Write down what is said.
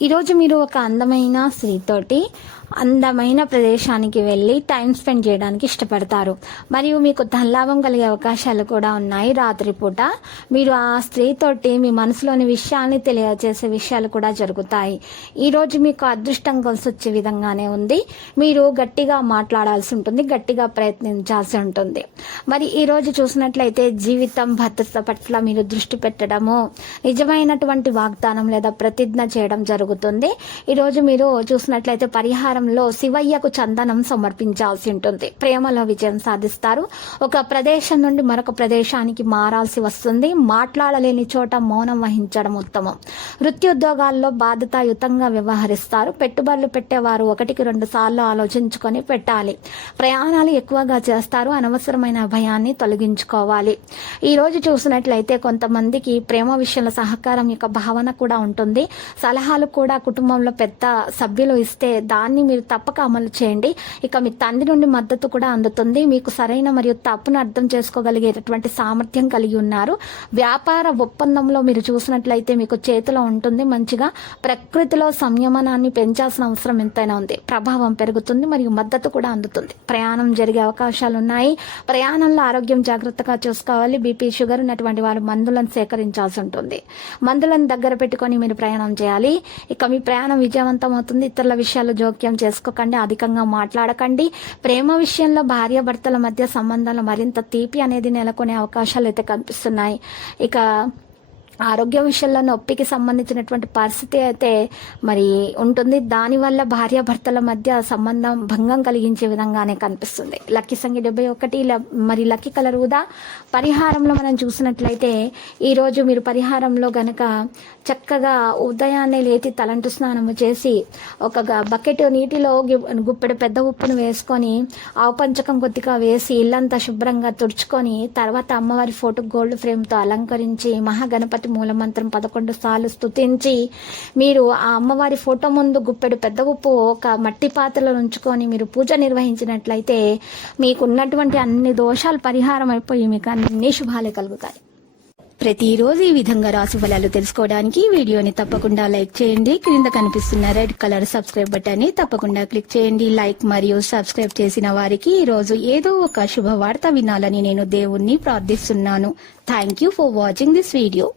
ఈరోజు మీరు ఒక అందమైన స్త్రీతోటి అందమైన ప్రదేశానికి వెళ్ళి టైం స్పెండ్ చేయడానికి ఇష్టపడతారు. మరియు మీకు ధనలాభం కలిగే అవకాశాలు కూడా ఉన్నాయి రాత్రిపూట. మీరు ఆ స్త్రీతోటి మీ మనసులోని విషయాన్ని తెలియజేసే విషయాలు కూడా జరుగుతాయి. ఈరోజు మీకు అదృష్టం కలిసి వచ్చే విధంగానే ఉంది. మీరు గట్టిగా మాట్లాడాల్సి ఉంటుంది గట్టిగా ప్రయత్నించాల్సి ఉంటుంది. మరి ఈరోజు చూసినట్లయితే జీవితం భద్రత పట్ల మీరు దృష్టి పెట్టడము నిజమైనటువంటి వాగ్దానం లేదా ప్రతిజ్ఞ చేయడం జరుగుతుంది ఈరోజు మీరు చూసినట్లయితే పరిహారంలో శివయ్యకు చందనం సమర్పించాల్సి ఉంటుంది. ప్రేమలో విజయం సాధిస్తారు. ఒక ప్రదేశం నుండి మరొక ప్రదేశానికి మారాల్సి వస్తుంది. మాట్లాడలేని చోట మౌనం వహించడం ఉత్తమం. వృత్తి ఉద్యోగాల్లో బాధ్యతాయుతంగా వ్యవహరిస్తారు. పెట్టుబడులు పెట్టేవారు ఒకటికి రెండు సార్లు ఆలోచించుకొని పెట్టాలి. ప్రయాణాలు ఎక్కువగా చేస్తారు. అనవసరమైన భయాన్ని తొలగించుకోవాలి. ఈ రోజు చూసినట్లయితే కొంతమందికి ప్రేమ విషయంలో సహకారం యొక్క భావన కూడా ఉంటుంది. సలహాలు కూడా కుటుంబంలో పెద్ద సభ్యులు ఇస్తే దాన్ని మీరు తప్పక అమలు చేయండి. ఇక మీ తండ్రి నుండి మద్దతు కూడా అందుతుంది. మీకు సరైన మరియు తప్పును అర్థం చేసుకోగలిగేటటువంటి సామర్థ్యం కలిగి ఉన్నారు. వ్యాపార ఒప్పందంలో మీరు చూసినట్లయితే మీకు చేతిలో ఉంటుంది. మంచిగా ప్రకృతిలో సంయమనాన్ని పెంచాల్సిన అవసరం ఎంతైనా ఉంది. ప్రభావం పెరుగుతుంది మరియు మద్దతు కూడా అందుతుంది. ప్రయాణం జరిగే అవకాశాలు ఉన్నాయి. ప్రయాణంలో ఆరోగ్యం జాగ్రత్తగా చూసుకోవాలి. బీపీ షుగర్ ఉన్నటువంటి వారు మందులను సేకరించాల్సి ఉంటుంది. మందులను దగ్గర పెట్టుకొని మీరు ప్రయాణం చేయాలి. ఇక మీ ప్రయాణం విజయవంతం అవుతుంది. ఇతరుల విషయాలు జోక్యం చేసుకోకండి అధికంగా మాట్లాడకండి. ప్రేమ విషయంలో భార్య భర్తల మధ్య సంబంధాలు మరింత తీపి అనేది నెలకొనే అవకాశాలు అయితే కనిపిస్తున్నాయి. ఇక ఆరోగ్య విషయంలో నొప్పికి సంబంధించినటువంటి పరిస్థితి అయితే మరి ఉంటుంది. దానివల్ల భార్యాభర్తల మధ్య సంబంధం భంగం కలిగించే విధంగానే కనిపిస్తుంది. లక్కీ సంఖ్య డెబ్బై ఒకటి ల- మరి లక్కీ కలర్ ఊదా? పరిహారంలో మనం చూసినట్లయితే ఈరోజు మీరు పరిహారంలో గనక చక్కగా ఉదయాన్నే లేచి తలంటు స్నానము చేసి ఒక గ- బకెట్ నీటిలో గుప్పెడు పెద్ద ఉప్పును వేసుకొని ఆవుపంచకం కొద్దిగా వేసి ఇల్లంతా శుభ్రంగా తుడుచుకొని తర్వాత అమ్మవారి ఫోటో గోల్డ్ ఫ్రేమ్తో అలంకరించి మహాగణపతి మూలమంత్రం పదకొండు సార్లు స్థుతించి మీరు ఆ అమ్మవారి ఫోటో ముందు గుప్పెడు పెద్ద ఉప్పు ఒక మట్టి పాత్రలో ఉంచుకొని మీరు పూజ నిర్వహించినట్లయితే మీకున్నటువంటి అన్ని దోషాలు పరిహారం అయిపోయి మీకు అన్ని శుభాలే కలుగుతాయి. ప్రతిరోజు ఈ విధంగా రాశి ఫలాలు తెలుసుకోవడానికి వీడియోని తప్పకుండా లైక్ చేయండి. క్రింద కనిపిస్తున్న రెడ్ కలర్ సబ్స్క్రైబ్ బటన్ని తప్పకుండా క్లిక్ చేయండి. లైక్ మరియు సబ్స్క్రైబ్ చేసిన వారికి ఈ రోజు ఏదో ఒక శుభవార్త వినాలని నేను దేవుణ్ణి ప్రార్థిస్తున్నాను. Thank you for watching this video